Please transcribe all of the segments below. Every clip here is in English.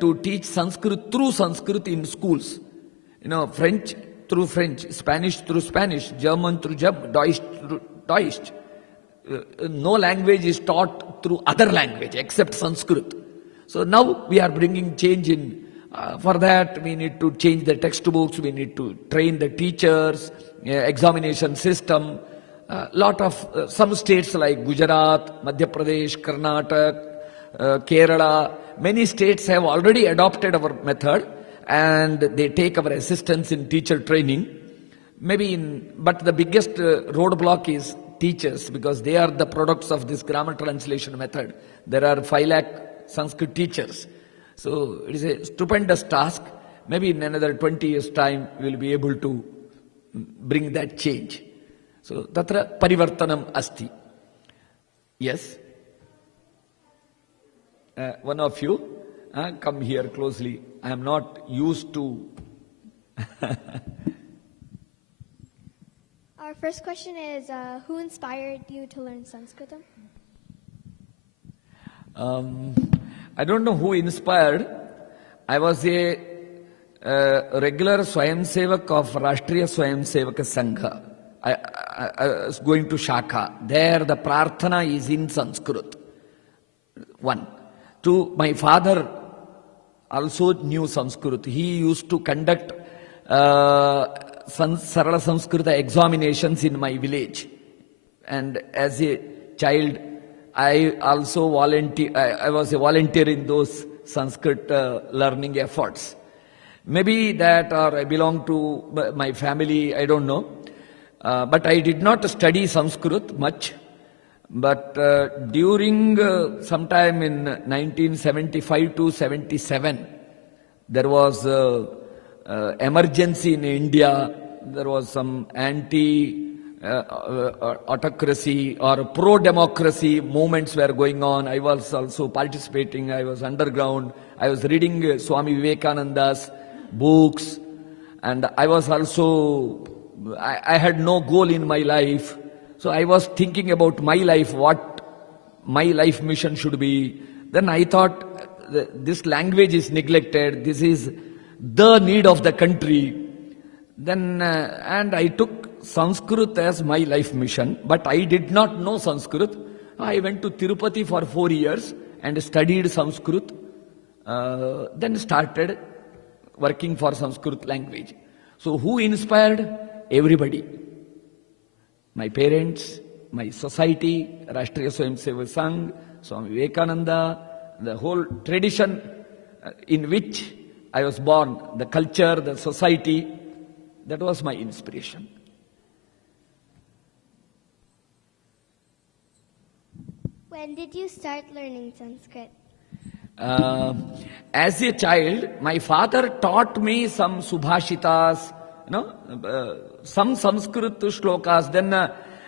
to teach Sanskrit through Sanskrit in schools. French through French, Spanish through Spanish, German through German, Deutsch through Deutsch. No language is taught through other language except Sanskrit. So now we are bringing change in. For that we need to change the textbooks, we need to train the teachers, examination system. Lot of some states like Gujarat, Madhya Pradesh, Karnataka, Kerala, many states have already adopted our method and they take our assistance in teacher training. But the biggest roadblock is teachers, because they are the products of this grammar translation method. There are 5 lakh Sanskrit teachers. So it is a stupendous task. Maybe in another 20 years' time we will be able to bring that change. So tatra parivartanam asti. Yes? One of you, come here closely. I am not used to... Our first question is, who inspired you to learn Sanskritam? I don't know who inspired. I was a regular Swayamsevak of Rashtriya Swayamsevak Sangha. I was going to Shakha. There the prarthana is in Sanskrit. 1. 2. My father also knew Sanskrit. He used to conduct Sarala Samskrita examinations in my village. And as a child, I also I was a volunteer in those Sanskrit learning efforts. Maybe that, or I belong to my family, I don't know. But I did not study Sanskrit much. But during sometime in 1975 to 77, there was emergency in India. There was some autocracy or pro-democracy movements were going on. I was also participating. I was underground. I was reading Swami Vivekananda's books. And I was also, I had no goal in my life. So I was thinking about my life, what my life mission should be. Then I thought, this language is neglected. This is the need of the country. Then, and I took Sanskrit as my life mission, but I did not know Sanskrit. I went to Tirupati for 4 years and studied Sanskrit, then started working for Sanskrit language. So who inspired? Everybody. My parents, my society, Rashtriya Swayamsevak Sangh, Swami Vivekananda, the whole tradition in which I was born, the culture, the society, that was my inspiration. When did you start learning Sanskrit? As a child, my father taught me some subhashitas, some Sanskrit shlokas. Then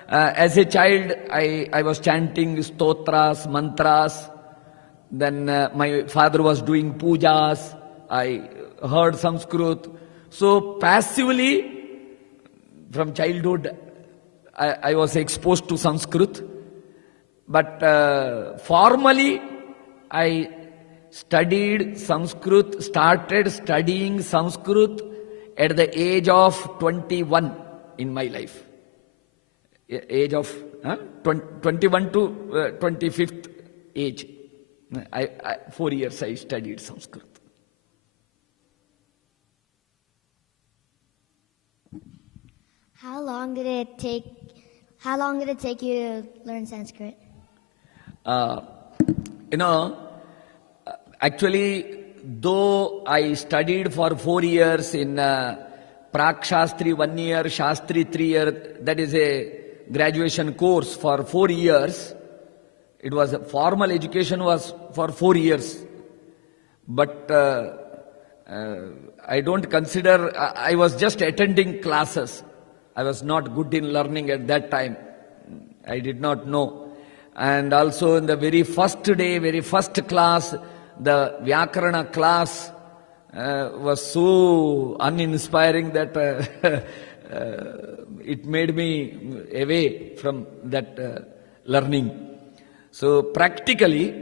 as a child, I was chanting stotras, mantras. Then my father was doing pujas. I heard Sanskrit. So passively, from childhood, I was exposed to Sanskrit. But formally, I studied Sanskrit, started studying Sanskrit at the age of 21 in my life. Age of 21 to 25th age. 4 years I studied Sanskrit. How long did it take you to learn Sanskrit? Actually, though I studied for 4 years in Prak Shastri 1 year, Shastri 3 years, that is a graduation course for 4 years. It was a formal education was for 4 years. But I don't consider, I was just attending classes. I was not good in learning at that time. I did not know. And also in the very first day, very first class, the Vyakarana class was so uninspiring that it made me away from that learning. So practically,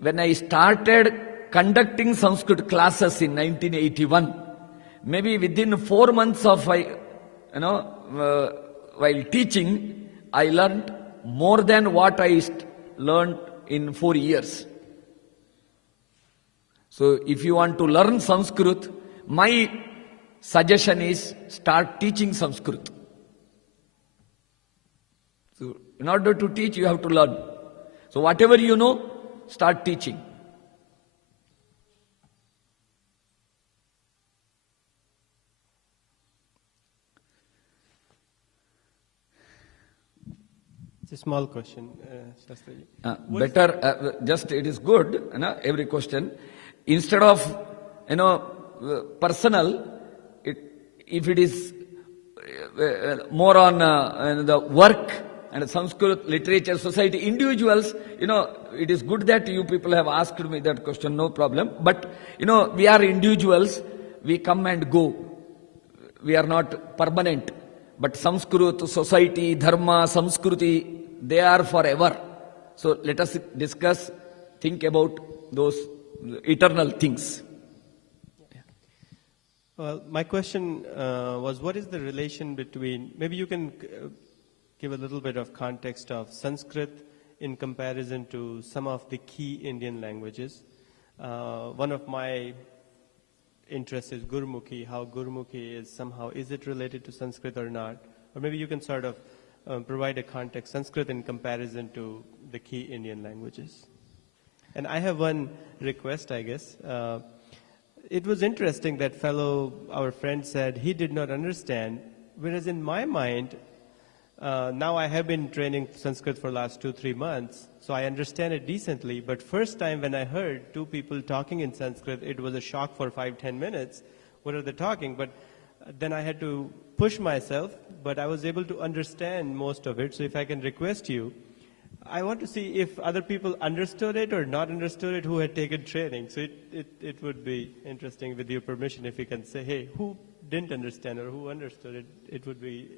when I started conducting Sanskrit classes in 1981. Maybe within 4 months of while teaching, I learned more than what I learned in 4 years. So if you want to learn Sanskrit, my suggestion is start teaching Sanskrit. So in order to teach, you have to learn. So whatever you know, start teaching. It's a small question, Shastriji. Better, just it is good, every question. Instead of, personal, if it is more on the work and Sanskrit, literature, society, individuals, it is good that you people have asked me that question, no problem. But, we are individuals, we come and go. We are not permanent. But Sanskrit, society, dharma, Samskriti, they are forever. So let us discuss, think about those eternal things. Well, my question was, what is the relation between, maybe you can give a little bit of context of Sanskrit in comparison to some of the key Indian languages. One of my interests is Gurmukhi, how Gurmukhi is somehow, is it related to Sanskrit or not? Or maybe you can sort of provide a context, Sanskrit in comparison to the key Indian languages. And I have one request, I guess. It was interesting that our friend said he did not understand, whereas in my mind, now I have been training Sanskrit for the last 2-3 months, so I understand it decently, but first time when I heard two people talking in Sanskrit, it was a shock for 5-10 minutes. What are they talking? But then I had to push myself, but I was able to understand most of it. So if I can request you, I want to see if other people understood it or not understood it who had taken training. So it would be interesting, with your permission, if you can say, hey, who didn't understand or who understood it? It would be,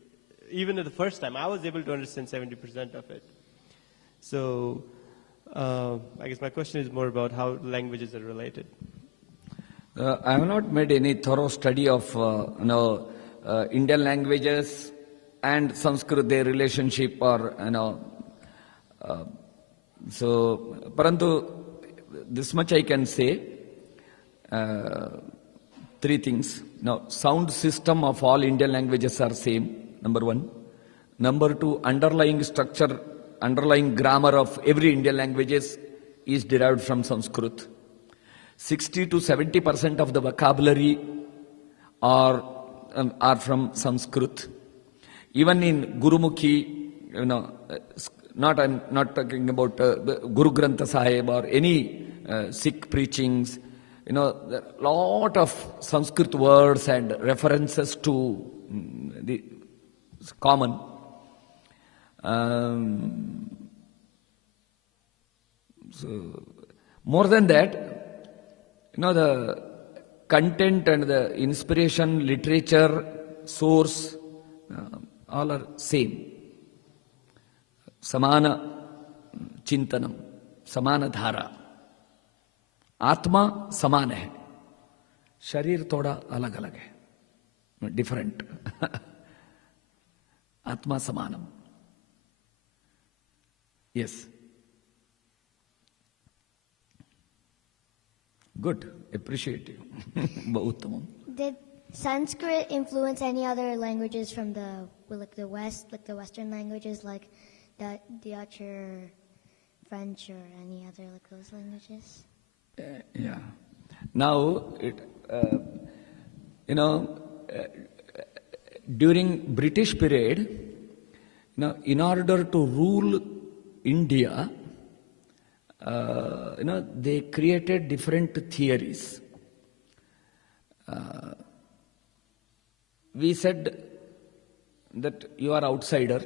even at the first time, I was able to understand 70% of it. So I guess my question is more about how languages are related. I have not made any thorough study of Indian languages and Sanskrit, their relationship, or so. Parantu, this much I can say. 3 things. Now, sound system of all Indian languages are same. Number 1. Number 2, underlying structure, underlying grammar of every Indian languages is derived from Sanskrit. 60 to 70% of the vocabulary are from Sanskrit. Even in Gurumukhi, I'm not talking about Guru Granth Sahib or any Sikh preachings. There are a lot of Sanskrit words and references to the common. So more than that, the content and the inspiration, literature, source, all are same. Samana chintanam, samana dhara. Atma saman hai. Sharir thoda alag alag hai. Different. Atma samanam. Yes. Good. Appreciate you. Bahuttamam. Did Sanskrit influence any other languages from the West, like the Western languages, like Dutch or French or any other like those languages? Yeah. Now, during British period, in order to rule India, they created different theories. We said that you are outsider,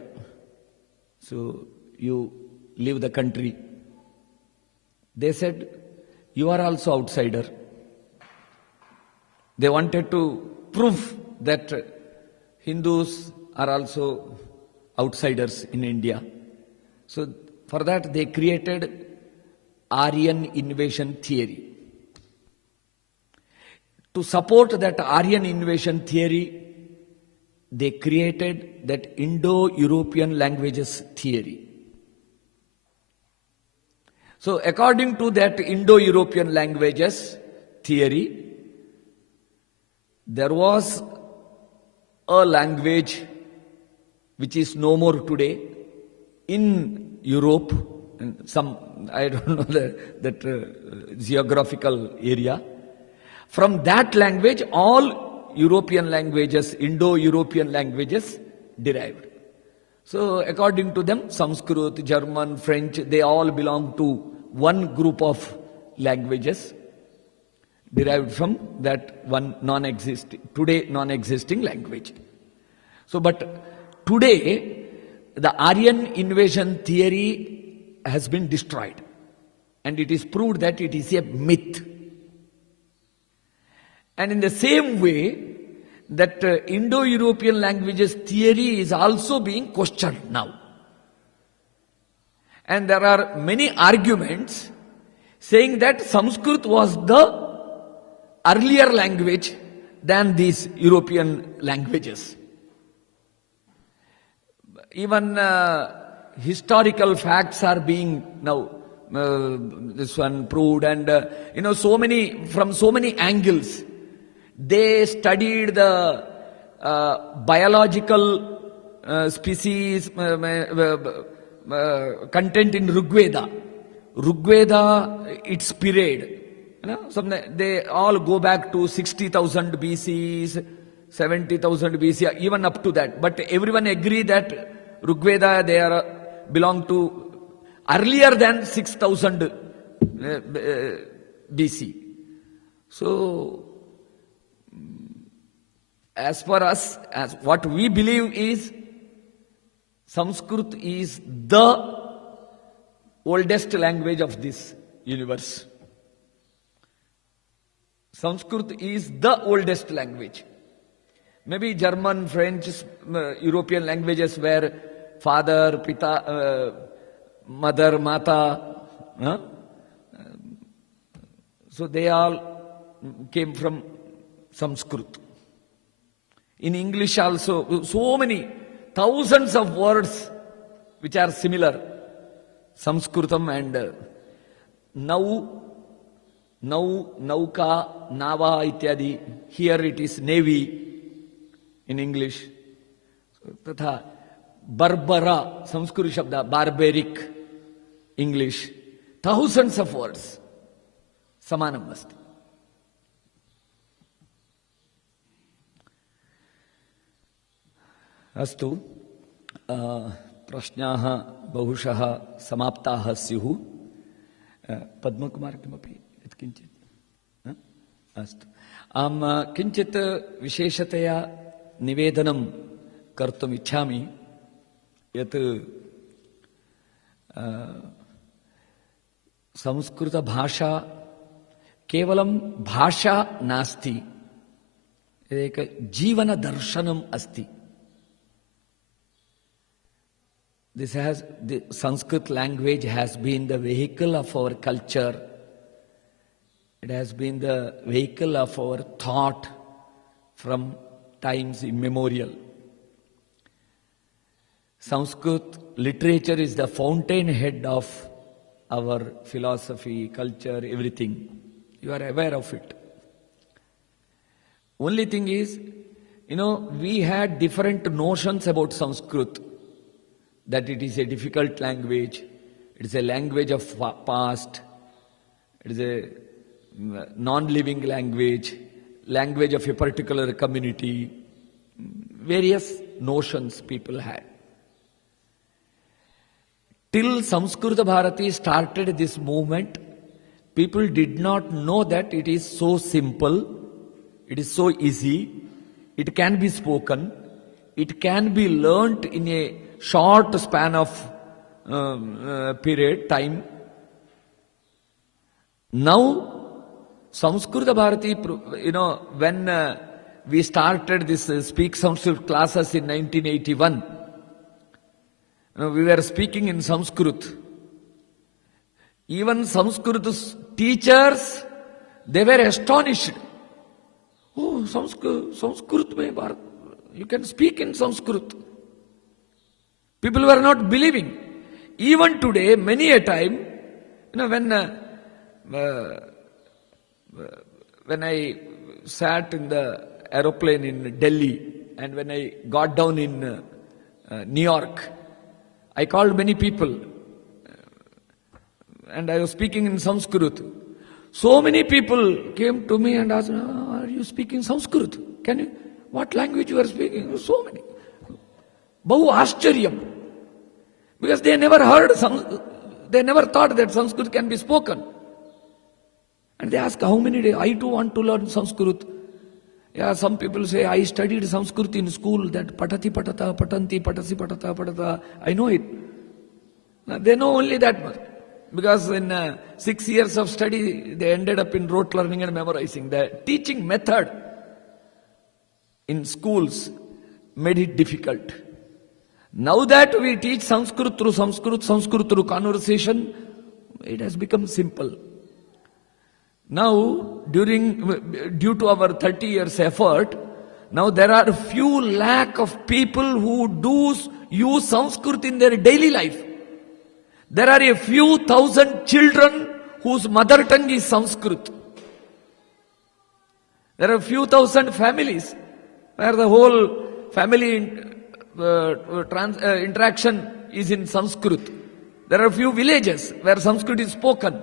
so you leave the country. They said you are also outsider. They wanted to prove that Hindus are also outsiders in India. So for that they created Aryan invasion theory. to support that Aryan invasion theory, they created that Indo-European languages theory. So according to that Indo-European languages theory, there was a language which is no more today in Europe, and some, I don't know that geographical area. From that language, all European languages, Indo-European languages derived. So according to them, Sanskrit, German, French, they all belong to one group of languages derived from that one today non-existing language. So but today, the Aryan invasion theory has been destroyed, and it is proved that it is a myth. And in the same way, that Indo-European languages theory is also being questioned now. And there are many arguments saying that Sanskrit was the earlier language than these European languages. Even historical facts are being now this one proved, and from so many angles. They studied the biological species content in Rigveda. Rigveda, its period. They all go back to 60,000 BC, 70,000 BC, even up to that. But everyone agree that Rigveda, they belong to earlier than 6,000 BC. So, as for us, as what we believe is, Sanskrit is the oldest language of this universe. Sanskrit is the oldest language. Maybe German, French, European languages were father, pita, mother, mata. So they all came from Sanskrit. In English also, so many, thousands of words which are similar. Sanskritam and nauka, nava ityadi. Here it is navy in English. Tatha barbara, Sanskrit shabda, barbaric, English. Thousands of words. Samanam asti. अस्तु प्रश्नाः बहुशः समाप्ताः स्युः पद्मकुमार किमपि यत्किञ्चित् अस्तु अहं किञ्चित् विशेषतया निवेदनं कर्तुम् इच्छामि यत् संस्कृतभाषा केवलं भाषा नास्ति एक जीवनदर्शनम् अस्ति. The Sanskrit language has been the vehicle of our culture. It has been the vehicle of our thought from times immemorial. Sanskrit literature is the fountainhead of our philosophy, culture, everything. You are aware of it. Only thing is, we had different notions about Sanskrit. That it is a difficult language, it is a language of past, it is a non-living language of a particular community, various notions people had. Till Samskrita Bharathi started this movement, people did not know that it is so simple, it is so easy, it can be spoken, it can be learnt in a short span of time. Now, Samskrita Bharathi, when we started this Speak Sanskrit classes in 1981, we were speaking in Sanskrit. Even Sanskrit teachers, they were astonished. Oh, Sanskrit mein Bharat. You can speak in Sanskrit. People were not believing. Even today, many a time, when I sat in the aeroplane in Delhi and when I got down in New York, I called many people and I was speaking in Sanskrit. So many people came to me and asked, are you speaking Sanskrit? What language you are speaking? So many. Bahu Ascharyam. Because they never heard, they never thought that Sanskrit can be spoken. And they ask, how many days? I too want to learn Sanskrit. Yeah, some people say, I studied Sanskrit in school, that patati patata, patanti, patasi patata, patata. I know it. They know only that much. Because in 6 years of study, they ended up in rote learning and memorizing. The teaching method in schools made it difficult. Now that we teach Sanskrit through conversation, it has become simple. Now, due to our 30 years effort, now there are few lakh of people who do use Sanskrit in their daily life. There are a few thousand children whose mother tongue is Sanskrit. There are a few thousand families where the whole family interaction is in Sanskrit. There are a few villages where Sanskrit is spoken.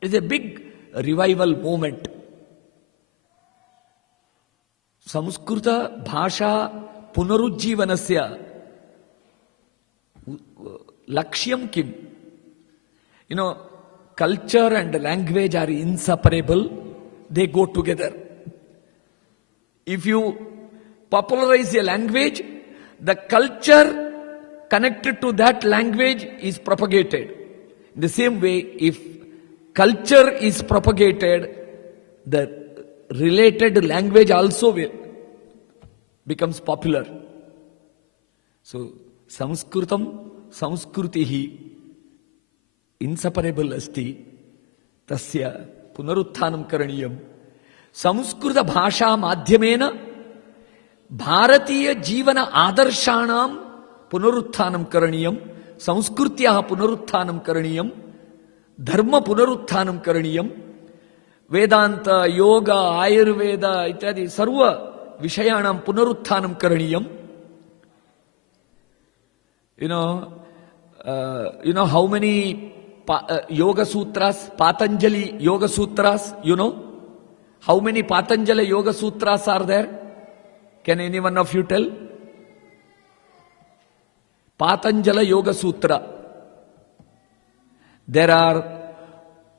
It's a big revival movement. Samskrita bhasha punarujjivanasya lakshyam kim. Culture and language are inseparable. They go together. If you popularize a language, the culture connected to that language is propagated. In the same way, if culture is propagated, the related language also becomes popular. So, Samskritam, Samskritihi, inseparable asti, tasya punarutthanam karaniyam. Samskrita bhasha madhyamena Bharatiya jivana adarshanam punarutthanam karaniyam, Samskrityaha punarutthanam karaniyam, Dharma punarutthanam karaniyam, Vedanta, Yoga, Ayurveda, ityadi sarva vishayanam punarutthanam karaniyam. You know how many Yoga Sutras, Patanjali Yoga Sutras, How many Patanjali Yoga Sutras are there? Can any one of you tell? Patanjali Yoga Sutra. There are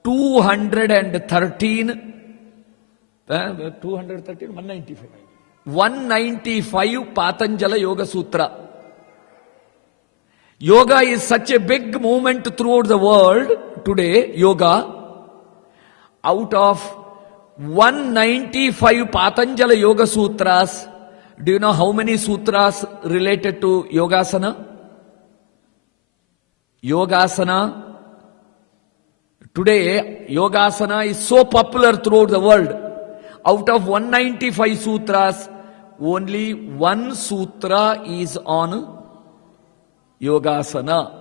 195 Patanjali Yoga Sutra. Yoga is such a big movement throughout the world today, yoga. Out of 195 Patanjali Yoga Sutras, do you know how many sutras related to Yogasana? Yogasana. Today, Yogasana is so popular throughout the world. Out of 195 sutras, only one sutra is on Yogasana.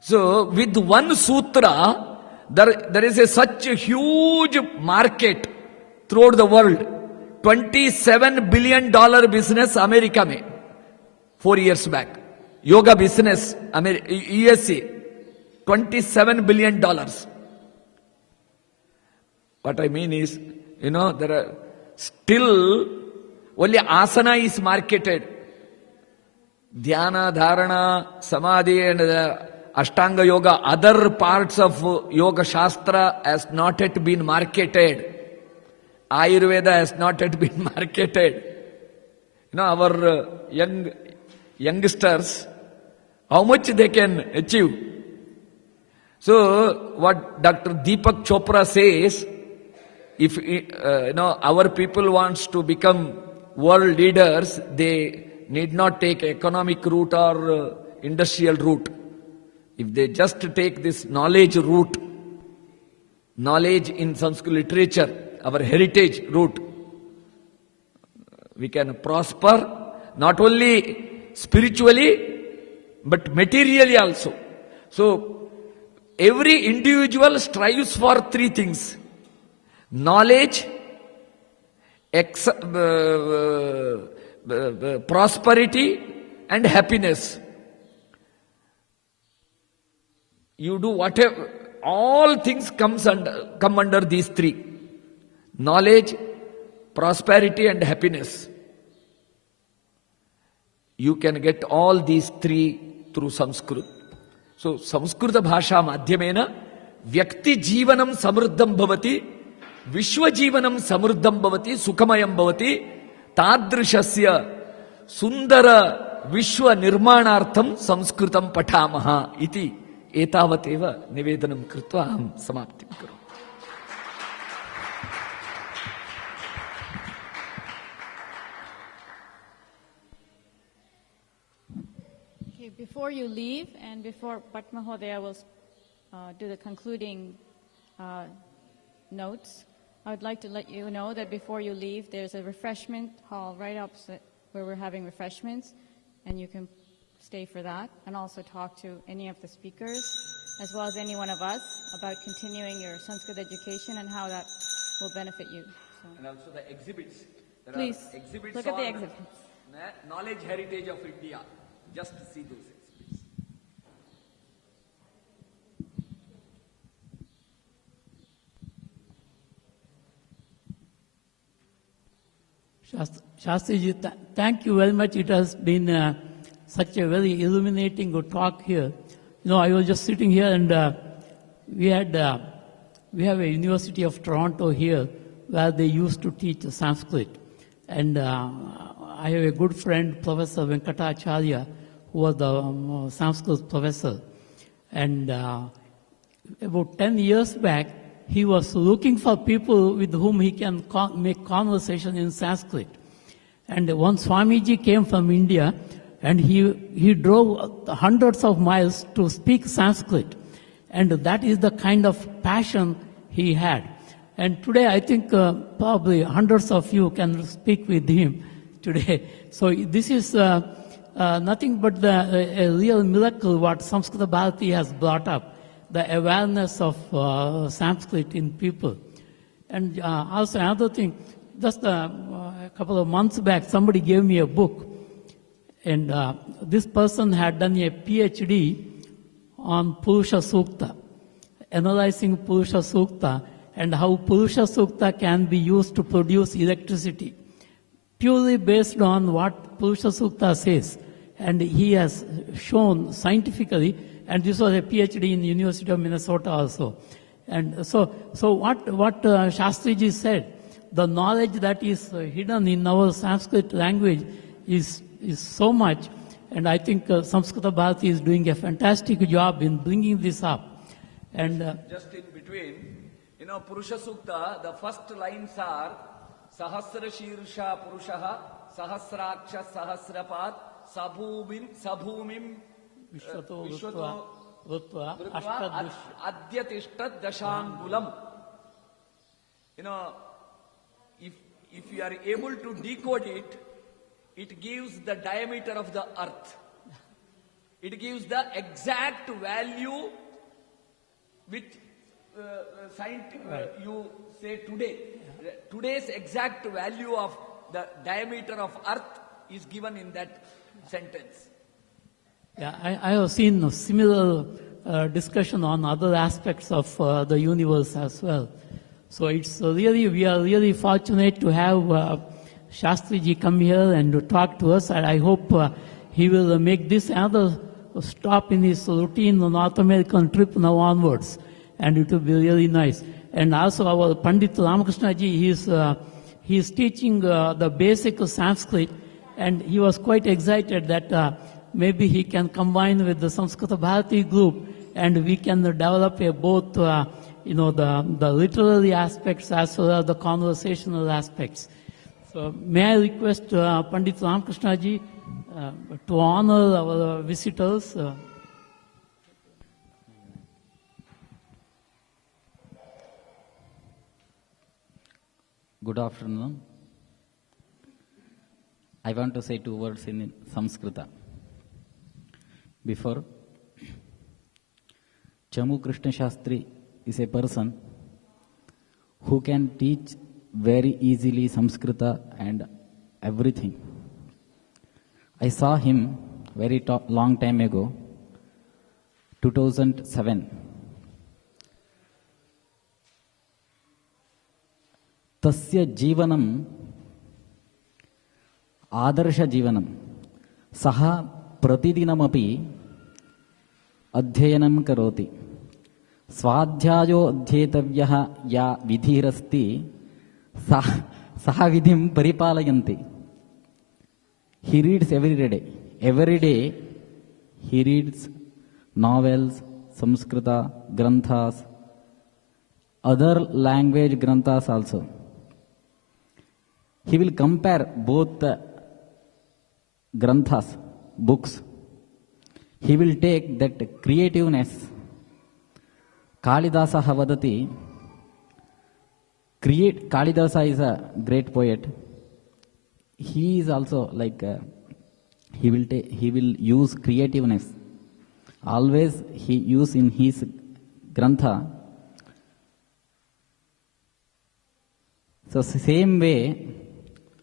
So, with one sutra, there is such a huge market throughout the world. $27 billion business America mein 4 years back. Yoga business USA $27 billion. What I mean is, there are still only asana is marketed. Dhyana, Dharana, Samadhi and Ashtanga Yoga, other parts of Yoga Shastra has not yet been marketed. Ayurveda has not yet been marketed. Our youngsters, how much they can achieve. So, what Dr. Deepak Chopra says, if our people wants to become world leaders, they need not take economic route or industrial route. If they just take this knowledge route, knowledge in Sanskrit literature our heritage root. We can prosper not only spiritually but materially also. So every individual strives for three things: knowledge, prosperity, and happiness. You do whatever, all things come under these three: knowledge, prosperity, and happiness. You can get all these three through Sanskrit. So Samskrita bhasha madhyamena vyakti jivanam samruddham bhavati, vishwa jivanam samruddham bhavati, sukhamayam bhavati, tadrishasya sundara vishwa nirmanartham samskritam patamaha iti etavateva nivedanam kritva aham samaptim karomi. Okay, before you leave and before Bhatt Mahodaya will do the concluding notes, I would like to let you know that before you leave, there's a refreshment hall right opposite where we're having refreshments, and you can stay for that and also talk to any of the speakers as well as any one of us about continuing your Sanskrit education and how that will benefit you. So, And also the exhibits. There please are exhibits look at the on exhibits. knowledge heritage of India. Just to see those exhibits. Shastriji, thank you very much. It has been such a very illuminating talk here. You know, I was just sitting here and we have a University of Toronto here where they used to teach Sanskrit. And I have a good friend, Professor Venkatacharya, who was the Sanskrit professor. And about 10 years back, he was looking for people with whom he can make conversation in Sanskrit. And one Swamiji came from India, and he drove hundreds of miles to speak Sanskrit. And that is the kind of passion he had. And today, I think probably hundreds of you can speak with him today. So this is nothing but a real miracle what Samskrita Bharathi has brought up, the awareness of Sanskrit in people. And also another thing, just a couple of months back, somebody gave me a book. And this person had done a PhD on Purusha Sukta, analyzing Purusha Sukta and how Purusha Sukta can be used to produce electricity, purely based on what Purusha Sukta says. And he has shown scientifically, and this was a PhD in University of Minnesota also. And so what Shastriji said, the knowledge that is hidden in our Sanskrit language is so much, and I think Samskrita Bharathi is doing a fantastic job in bringing this up. And just in between, you know, Purusha Sukta, the first lines are Sahasra Shirsha Purushaha, Sahasraksha Sahasrapad, Sabhumim Vishwato Rutva Adyatishtat Dashangulam. You know, if you are able to decode it, it gives the diameter of the earth. It gives the exact value which you say today. Today's exact value of the diameter of earth is given in that sentence. yeah, I have seen a similar discussion on other aspects of the universe as well. So we are really fortunate to have Shastriji come here and to talk to us, and I hope he will make this another stop in his routine North American trip now onwards, and it will be really nice. And also our Pandit Ramakrishnaji, he is teaching the basic Sanskrit, and he was quite excited that maybe he can combine with the Samskrita Bharati group, and we can develop both the literary aspects as well as the conversational aspects. So may I request Pandit Ramakrishnaji to honor our visitors. Good afternoon. I want to say 2 words in Samskrita. Before, Chamu Krishna Shastri is a person who can teach very easily Samskrita and everything. I saw him very long time ago, 2007. Tasya Jivanam Adarsha Jivanam Saha Pratidinamapi Adhyayanam Karoti Swadhyayo Adhyetavyaha Ya Vidhirasti Saha Vidhim Paripalayanti. He reads every day. Every day he reads novels, Samskrita, Granthas, other language Granthas also. He will compare both the Granthas, books. He will take that creativeness. Kalidasa Havadati. Kalidasa is a great poet. He is also like he will use creativeness. Always he use in his Grantha. So same way,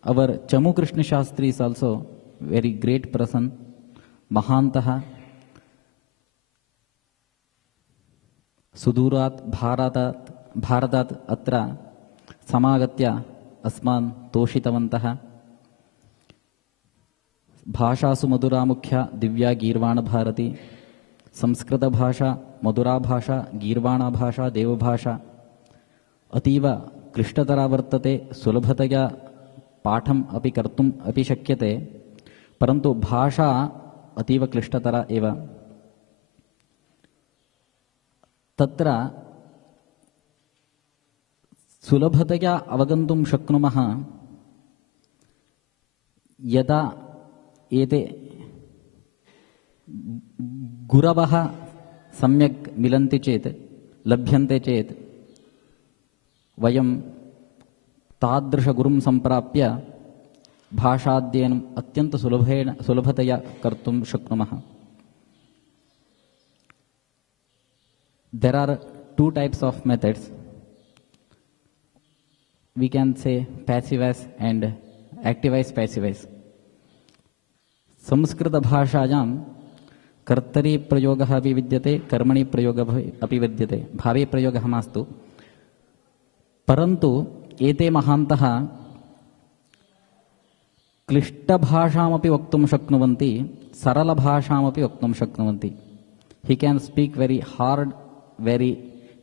our Chamu Krishna Shastri is also very great person, Mahantaha, Sudurat Bharatat Atra Samagatya Asman Toshitavantaha Bhasha Sumadura Mukhya Divya Girvana Bharati Samskrita Bhasha Madura Bhasha Girvana Bhasha Deva Bhasha Ativa Krishtatara Vartate Sulabhataya Patham Api Kartum Api Shakyate Parantu Bhasha Ativa Krishtatara Eva Tatra Sulabhataya Avagantum Shaknumaha Yada Ete Guravaha Samyak Milanti Chet Labhyante Chet Vayam Tadrisha Gurum Samprapya Bhashadyanam Atyanta Sulabhataya Kartum Shaknumaha. There are 2 types of methods. We can say passive voice and active voice, passive voice. Samskrita Bhashayam Kartari Prayogaha api vidyate, Karmani Prayogaha api vidyate, Bhave Prayogaha mastu. Parantu ete mahantaha Klishta Bhasham api vaktum shaknuvanti, Sarala Bhasham api vaktum shaknuvanti. He can speak very hard, very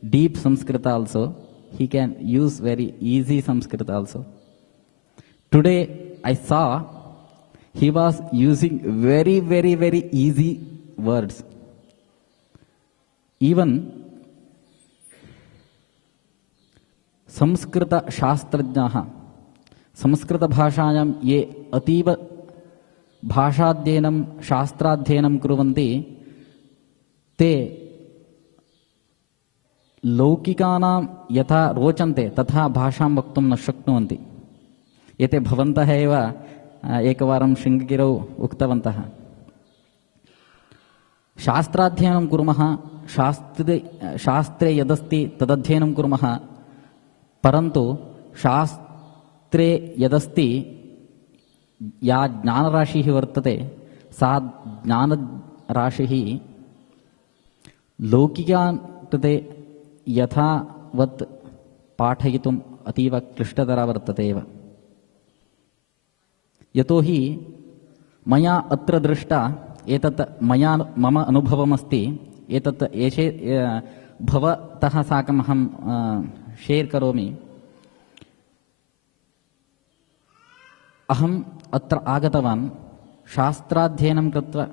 deep Samskrita also. He can use very easy Samskrita also. Today I saw he was using very, very, very easy words. Even Samskrita Shastrajnaha, Samskrita Bhashayam ye ativa Bhashadyenam Shastradhyenam kuruvanti, te Laukikanam yatha rochante tatha bhasham vaktum na shaknuvanti. Yete bhavantah eva ekavaram Shringagirau uktavantah. Shastradhyanam kurumaha, shastre yadasti tadadhyanam kurumaha, parantu shastre yadasti ya jnana rashihi vartate, sa jnana rashihi laukikantate Yatha vat pathayitum ativa krishtadara vartate eva. Yatohi maya atra drishta etat maya mama anubhavamasti etat eshe bhavatah sakam aham share karomi. Aham atra agatavan shastradhyanam kritva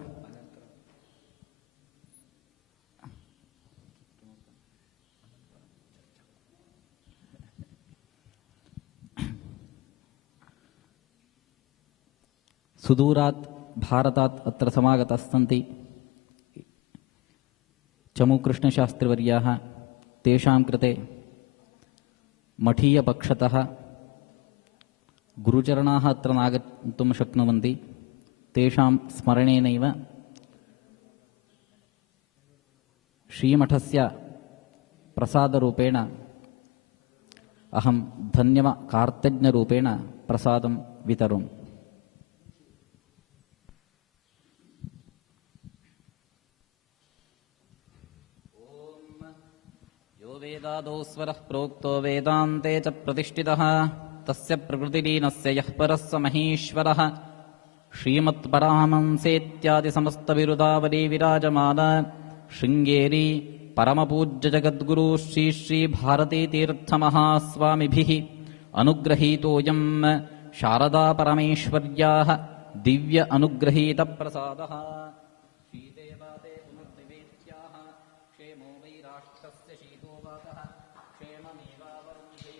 Sudurat Bharatat Atra Samagatas Santi Chamu Krishna Shastri Varyaha Tesham Krite Mathiya Pakshataha गुरुचरणाः अत्र नागन्तुं शक्नुवन्ति, तेषां स्मरणेनैव श्रीमठस्य प्रसादरूपेण अहं धन्यवाकार्तज्ञरूपेण प्रसादं वितरोमि। यो वेदादौ स्वरः प्रोक्तो वेदान्ते च प्रतिष्ठितः तस्य प्रकृतिलीनस्य यः परः स महेश्वरः श्रीमत्परामंसेत्यादि समस्तविरुदावली विराजमान शृङ्गेरी परमपूज्य जगद्गुरु श्री श्री भारतीतीर्थमहास्वामिभिः अनुग्रहीतोऽयं शारदा परमेश्वर्याः दिव्य अनुग्रहीतप्रसादः। शीतेवाते पुनर्निवेद्याः क्षेमो वै राष्ट्रस्य शीतोवातः क्षेममेवावरुन्धे।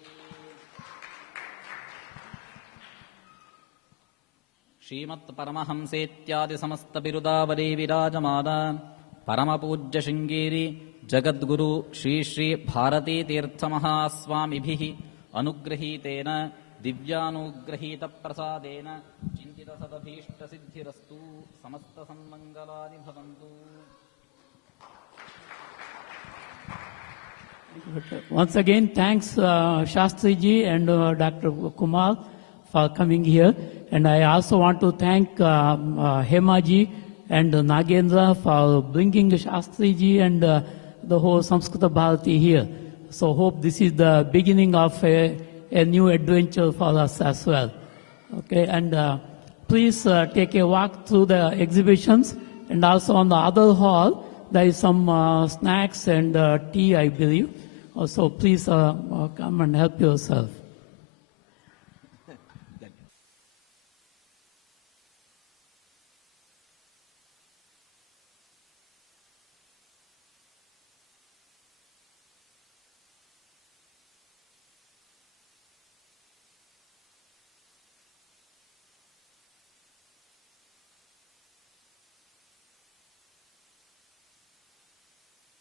श्रीमत्परमहंसेत्यादि समस्तबिरुदावली विराजमान परमपूज्य शृङ्गेरी जगद्गुरु श्री श्री भारतीतीर्थमहास्वामिभिः अनुगृहीतेन दिव्यानुग्रहीतप्रसादेन चिन्तितसदभीष्टसिद्धिरस्तु। समस्तसन्मङ्गलानि भवन्तु। Once again, thanks Shastri ji and Dr. Kumar for coming here. And I also want to thank Hema ji and Nagendra for bringing Shastri ji and the whole Samskrita Bharathi here. So hope this is the beginning of a new adventure for us as well. Okay, and please take a walk through the exhibitions, and also on the other hall there is some snacks and tea, I believe. So please come and help yourself.